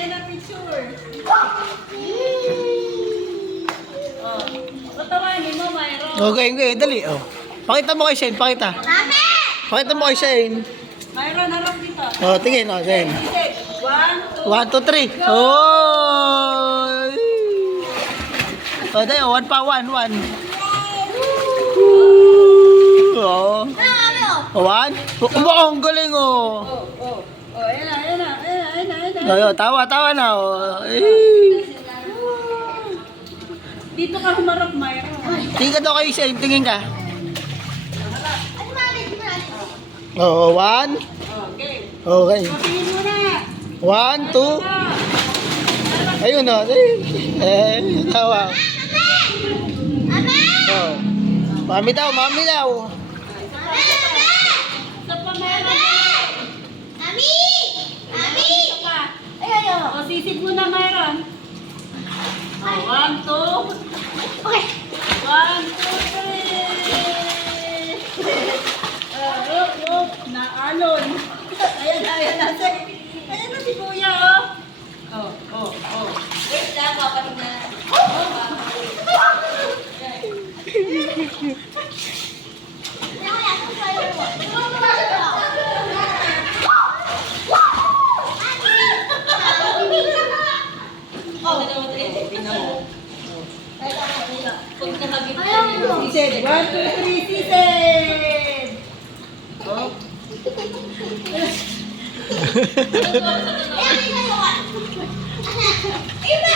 Ayan na picture. Oh. Patawanin mo, Myron. Okay, okay, dali. Oh. Pakita mo kay Shane, pakita. Pakita mo kay Shane. Myron, harap dito. Oh, tingin, oh, Shane. One, two. 1, 2, 3. Oh! Oh, tayo, 1 pa, 1, 1. Oh. 1. Ang galing, oh. Oh, ayan na, ayan na, ayan na, ayan na. Oh, tawa, tawa na, oh. Dito ka humarap, Myron. Tingin ka daw kay Shane, tingin ka. Oh, 1. Okay. Okay. Tingin mo na. 1, 2. Ayun, oh. Tawa. Oh. Mami daw, mami daw. Isa pa, Myron. Isa pa. O, sisig mo na, Myron. O, 1, 2. 1, 2, 3. Naalon. Ayan na, ayan na. Ayan na si Kuya, oh. Oh. Wait lang, papanig na. Sisig. 1, 2, 3, sisig! Oh. Iba!